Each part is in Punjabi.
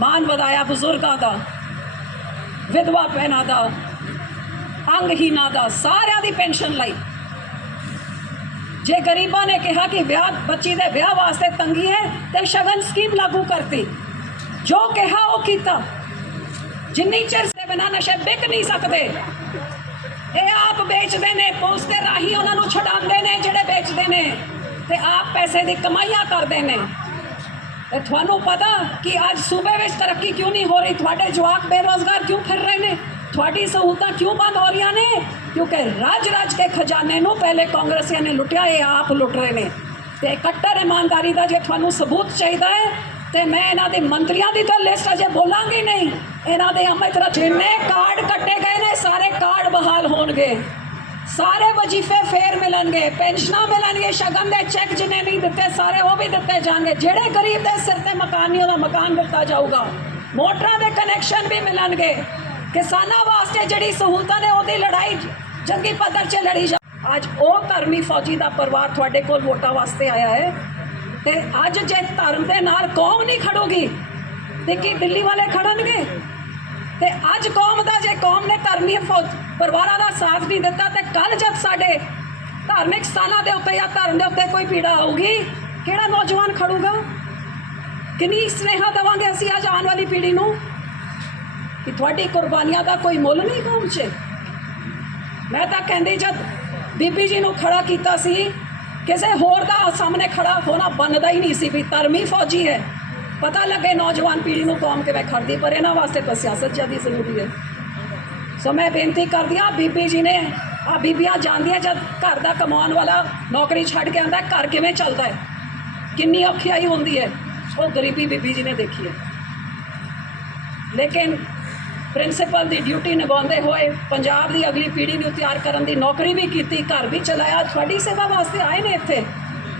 ਮਾਨ ਵਧਾਇਆ ਬਜ਼ੁਰਗਾਂ ਦਾ, ਵਿਧਵਾ ਭੈਣਾਂ ਦਾ ਅੰਗਹੀਨਾਂ ਦਾ, ਸਾਰਿਆਂ ਦੀ ਪੈਨਸ਼ਨ ਲਈ। ਜੇ ਗਰੀਬਾਂ ਨੇ ਕਿਹਾ ਕਿ ਵਿਆਹ, ਬੱਚੀ ਦੇ ਵਿਆਹ ਵਾਸਤੇ ਤੰਗੀ ਹੈ, ਤੇ ਸ਼ਗਨ ਸਕੀਮ ਲਾਗੂ ਕਰਤੀ। ਜੋ ਕਿਹਾ ਉਹ ਕੀਤਾ। ਜਿੰਨੀ ਚਿਰ ਦੇ ਬਿਨਾ ਨਸ਼ੇ ਵਿਕ ਨਹੀਂ ਸਕਦੇ, ਇਹ ਆਪ ਵੇਚਦੇ ਨੇ, ਪੁਲਿਸ ਰਾਹੀਂ ਉਹਨਾਂ ਨੂੰ ਛਡਾਉਂਦੇ ਨੇ, ਜਿਹੜੇ ਵੇਚਦੇ ਨੇ, ਤੇ ਆਪ ਪੈਸੇ ਦੀ ਕਮਾਈਆਂ ਕਰਦੇ ਨੇ। ਤੁਹਾਨੂੰ ਪਤਾ ਕਿ ਅੱਜ ਸੂਬੇ ਵਿੱਚ ਤਰੱਕੀ ਕਿਉਂ ਨਹੀਂ ਹੋ ਰਹੀ? ਤੁਹਾਡੇ ਜਵਾਕ ਬੇਰੋਜ਼ਗਾਰ ਕਿਉਂ ਫਿਰ ਰਹੇ ਨੇ? ਤੁਹਾਡੀ ਸਹੂਲਤਾਂ ਕਿਉਂ ਬੰਦ ਹੋ ਰਹੀਆਂ ਨੇ? ਕਿਉਂਕਿ ਰਾਜ ਰਾਜ ਕੇ ਖਜ਼ਾਨੇ ਨੂੰ ਪਹਿਲੇ ਕਾਂਗਰਸੀਆਂ ਨੇ ਲੁੱਟਿਆ, ਇਹ ਆਪ ਲੁੱਟ ਰਹੇ ਨੇ। ਤੇ ਕੱਟਰ ਇਮਾਨਦਾਰੀ ਦਾ ਜੇ ਤੁਹਾਨੂੰ ਸਬੂਤ ਚਾਹੀਦਾ ਹੈ, ਤੇ ਮੈਂ ਇਹਨਾਂ ਦੇ ਮੰਤਰੀਆਂ ਦੀ ਤਾਂ ਲਿਸਟ ਅਜੇ ਬੋਲਾਂਗੀ ਨਹੀਂ। ਇਹਨਾਂ ਦੇ ਅਮਿਤ ਤਰ੍ਹਾਂ ਜਿੰਨੇ ਕਾਰਡ ਕੱਟੇ ਗਏ ਨੇ, ਸਾਰੇ ਕਾਰਡ ਬਹਾਲ ਹੋਣਗੇ। ਸਾਰੇ ਵਜੀਫੇ ਫੇਰ ਮਿਲਣਗੇ, ਪੈਨਸ਼ਨਾਂ ਮਿਲਣਗੇ ਸ਼ਗਨ ਦੇ ਚੈੱਕ ਜਿਨੇ ਨਹੀਂ ਦਿੱਤੇ ਸਾਰੇ ਉਹ ਵੀ ਦਿੱਤੇ ਜਾਣਗੇ। ਜਿਹੜੇ ਗਰੀਬ ਦੇ ਸਿਰ ਤੇ ਮਕਾਨ ਨਹੀਂ, ਉਹਦਾ ਮਕਾਨ ਦਿੱਤਾ ਜਾਊਗਾ। ਮੋਟਰਾਂ ਦੇ ਕਨੈਕਸ਼ਨ ਵੀ ਮਿਲਣਗੇ। ਕਿਸਾਨਾਂ ਵਾਸਤੇ ਜਿਹੜੀ ਸਹੂਲਤਾਂ ਨੇ, ਉਹਦੀ ਲੜਾਈ ਜੰਗੀ ਪੱਧਰ 'ਚ ਲੜੀ ਜਾ ਅੱਜ ਉਹ ਧਰਮੀ ਫੌਜੀ ਦਾ ਪਰਿਵਾਰ ਤੁਹਾਡੇ ਕੋਲ ਵੋਟਾਂ ਵਾਸਤੇ ਆਇਆ ਹੈ। ਤੇ ਅੱਜ ਜੇ ਧਰਮ ਦੇ ਨਾਲ ਕੌਮ ਨਹੀਂ ਖੜੋਗੀ, ਤੇ ਕੀ ਦਿੱਲੀ ਵਾਲੇ ਖੜਨਗੇ? ਤੇ ਅੱਜ ਕੌਮ ਦਾ, ਜੇ ਕੌਮ ਨੇ ਧਰਮੀ ਫੌਜ ਪਰਿਵਾਰਾਂ ਦਾ ਸਾਥ ਨਹੀਂ ਦਿੱਤਾ, ਤੇ ਕੱਲ ਜਦ ਸਾਡੇ ਧਾਰਮਿਕ ਸਥਾਨਾਂ ਦੇ ਉੱਤੇ ਜਾਂ ਧਰਮ ਦੇ ਉੱਤੇ ਕੋਈ ਪੀੜਾ ਆਊਗੀ, ਕਿਹੜਾ ਨੌਜਵਾਨ ਖੜੂਗਾ? ਕਿੰਨੀ ਸਨੇਹਾ ਦੇਵਾਂਗੇ ਅਸੀਂ ਅੱਜ ਆਉਣ ਵਾਲੀ ਪੀੜ੍ਹੀ ਨੂੰ ਕਿ ਤੁਹਾਡੀ ਕੁਰਬਾਨੀਆਂ ਦਾ ਕੋਈ ਮੁੱਲ ਨਹੀਂ ਕੌਮ 'ਚ? ਮੈਂ ਤਾਂ ਕਹਿੰਦੀ, ਜਦ ਬੀਬੀ ਜੀ ਨੂੰ ਖੜਾ ਕੀਤਾ ਸੀ, ਕਿਸੇ ਹੋਰ ਦਾ ਸਾਹਮਣੇ ਖੜਾ ਹੋਣਾ ਬਣਦਾ ਹੀ ਨਹੀਂ ਸੀ ਵੀ ਧਰਮੀ ਫੌਜੀ ਹੈ। ਪਤਾ ਲੱਗੇ ਨੌਜਵਾਨ ਪੀੜ੍ਹੀ ਨੂੰ ਕੌਮ ਕਿਵੇਂ ਖੜਦੀ, ਪਰ ਇਹਨਾਂ ਵਾਸਤੇ ਤਾਂ ਸਿਆਸਤ ਜ਼ਿਆਦਾ ਜ਼ਰੂਰੀ ਹੈ। ਸੋ ਮੈਂ ਬੇਨਤੀ ਕਰਦੀ ਹਾਂ, ਬੀਬੀ ਜੀ ਨੇ ਆ ਬੀਬੀਆਂ ਜਾਣਦੀਆਂ ਜਦ ਘਰ ਦਾ ਕਮਾਉਣ ਵਾਲਾ ਨੌਕਰੀ ਛੱਡ ਕੇ ਆਉਂਦਾ, ਘਰ ਕਿਵੇਂ ਚੱਲਦਾ ਹੈ? ਕਿੰਨੀ ਔਖਿਆਈ ਹੁੰਦੀ ਹੈ? ਉਹ ਗਰੀਬੀ ਬੀਬੀ ਜੀ ਨੇ ਦੇਖੀ ਹੈ। ਲੇਕਿਨ ਪ੍ਰਿੰਸੀਪਲ ਦੀ ਡਿਊਟੀ ਨਿਭਾਉਂਦੇ ਹੋਏ ਪੰਜਾਬ ਦੀ ਅਗਲੀ ਪੀੜ੍ਹੀ ਨੂੰ ਤਿਆਰ ਕਰਨ ਦੀ ਨੌਕਰੀ ਵੀ ਕੀਤੀ, ਘਰ ਵੀ ਚਲਾਇਆ ਤੁਹਾਡੀ ਸੇਵਾ ਵਾਸਤੇ ਆਏ ਨੇ ਇੱਥੇ।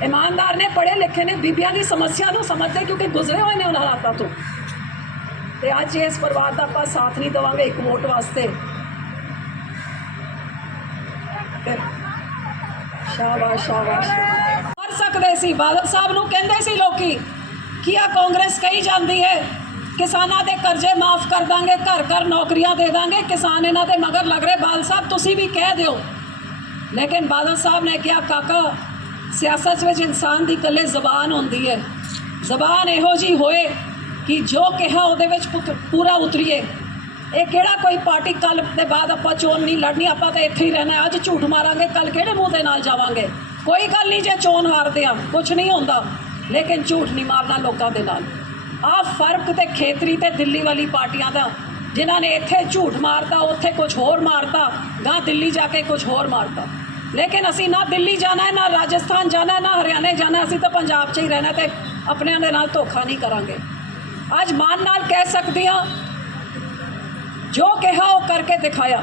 ਇਮਾਨਦਾਰ ਨੇ ਪੜ੍ਹੇ ਲਿਖੇ ਨੇ, ਬੀਬੀਆਂ ਦੀ ਸਮੱਸਿਆ ਨੂੰ ਸਮਝਦੇ ਕਿਉਂਕਿ ਗੁਜ਼ਰੇ ਹੋਏ ਨੇ ਉਹਨਾਂ ਹਾਲਾਤਾਂ ਤੋਂ। ਤੇ ਅੱਜ ਇਸ ਪਰਿਵਾਰ ਦਾ ਆਪਾਂ ਸਾਥ ਨਹੀਂ ਦੇਵਾਂਗੇ ਇੱਕ ਵੋਟ ਵਾਸਤੇ। ਸ਼ਾਬਾਸ਼ ਸ਼ਾਬਾਸ਼। ਕਰ ਸਕਦੇ ਸੀ, ਬਾਦਲ ਸਾਹਿਬ ਨੂੰ ਕਹਿੰਦੇ ਸੀ ਲੋਕੀ ਕਿ ਆ ਕਾਂਗਰਸ ਕਹੀ ਜਾਂਦੀ ਹੈ, ਕਿਸਾਨਾਂ ਦੇ ਕਰਜ਼ੇ ਮਾਫ ਕਰ ਦਾਂਗੇ, ਘਰ ਘਰ ਨੌਕਰੀਆਂ ਦੇ ਦਾਂਗੇ, ਕਿਸਾਨ ਇਹਨਾਂ ਦੇ ਮਗਰ ਲੱਗ ਰਹੇ। ਬਾਦਲ ਸਾਹਿਬ, ਤੁਸੀਂ ਵੀ ਕਹਿ ਦਿਓ। ਲੇਕਿਨ ਬਾਦਲ ਸਾਹਿਬ ਨੇ ਕਿਹਾ, ਕਾਕਾ ਸਿਆਸਤ ਵਿੱਚ ਇਨਸਾਨ ਦੀ ਇਕੱਲੇ ਜ਼ਬਾਨ ਹੁੰਦੀ ਹੈ। ਜ਼ਬਾਨ ਇਹੋ ਜੀ ਹੋਏ ਕਿ ਜੋ ਕਿਹਾ ਉਹਦੇ ਵਿੱਚ ਪੁ- ਪੂਰਾ ਉਤਰੀਏ। ਇਹ ਕਿਹੜਾ ਕੋਈ ਪਾਰਟੀ ਕੱਲ ਦੇ ਬਾਅਦ ਆਪਾਂ ਚੋਣ ਨਹੀਂ ਲੜਨੀ, ਆਪਾਂ ਤਾਂ ਇੱਥੇ ਹੀ ਰਹਿਣਾ ਅੱਜ ਝੂਠ ਮਾਰਾਂਗੇ, ਕੱਲ ਕਿਹੜੇ ਮੂੰਹ ਦੇ ਨਾਲ ਜਾਵਾਂਗੇ? ਕੋਈ ਗੱਲ ਨਹੀਂ ਜੇ ਚੋਣ ਹਾਰਦੇ ਆ ਕੁਝ ਨਹੀਂ ਹੁੰਦਾ। ਲੇਕਿਨ ਝੂਠ ਨਹੀਂ ਮਾਰਨਾ ਲੋਕਾਂ ਦੇ ਨਾਲ। ਆਹ ਫ਼ਰਕ ਤੇ ਖੇਤਰੀ ਤੇ ਦਿੱਲੀ ਵਾਲੀ ਪਾਰਟੀਆਂ ਦਾ, ਜਿਨ੍ਹਾਂ ਨੇ ਇੱਥੇ ਝੂਠ ਮਾਰਤਾ, ਉੱਥੇ ਕੁਝ ਹੋਰ ਮਾਰਤਾ ਗਾਂ ਦਿੱਲੀ ਜਾ ਕੇ ਕੁਝ ਹੋਰ ਮਾਰਤਾ। ਲੇਕਿਨ ਅਸੀਂ ਨਾ ਦਿੱਲੀ ਜਾਣਾ ਹੈ ਨਾ ਰਾਜਸਥਾਨ ਜਾਣਾ ਹੈ, ਨਾ ਹਰਿਆਣੇ ਜਾਣਾ ਅਸੀਂ ਤਾਂ ਪੰਜਾਬ 'ਚ ਹੀ ਰਹਿਣਾ ਤੇ ਆਪਣਿਆਂ ਦੇ ਨਾਲ ਧੋਖਾ ਨਹੀਂ ਕਰਾਂਗੇ। ਅੱਜ ਮਾਨ ਨਾਲ ਕਹਿ ਸਕਦੀ ਹਾਂ ਜੋ ਕਿਹਾ ਉਹ ਕਰਕੇ ਦਿਖਾਇਆ।